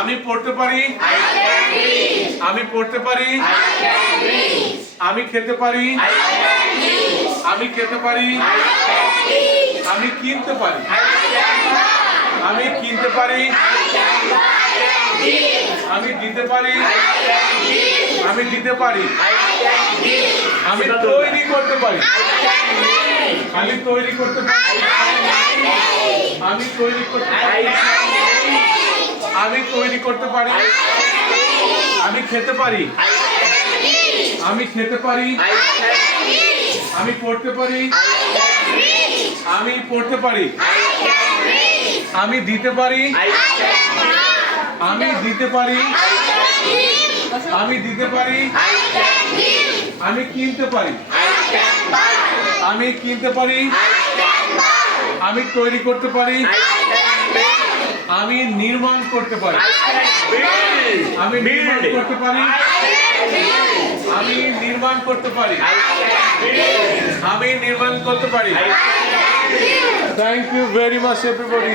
আমি পড়তে পারি, আমি পড়তে পারি, আমি খেতে পারি, আমি খেতে পারি, আমি কিনতে পারি, আমি কিনতে পারি, আমি দিতে পারি, আমি দিতে পারি, আমি তৈরি করতে পারি, আমি তৈরি করতে পারি, আমি তৈরি করতে পারি, আমি তৈরি করতে পারি, আমি খেতে পারি, আমি খেতে পারি, আমি পড়তে পারি, আমি পড়তে পারি, আমি দিতে পারি, আমি দিতে পারি, আমি দিতে পারি, আমি কিনতে পারি, আমি কিনতে পারি, আমি তৈরি করতে পারি, আমি নির্মাণ করতে পারি, আমি নির্মাণ করতে পারি, আমি নির্মাণ করতে পারি, আমি নির্মাণ করতে পারি। Thank you very much everybody.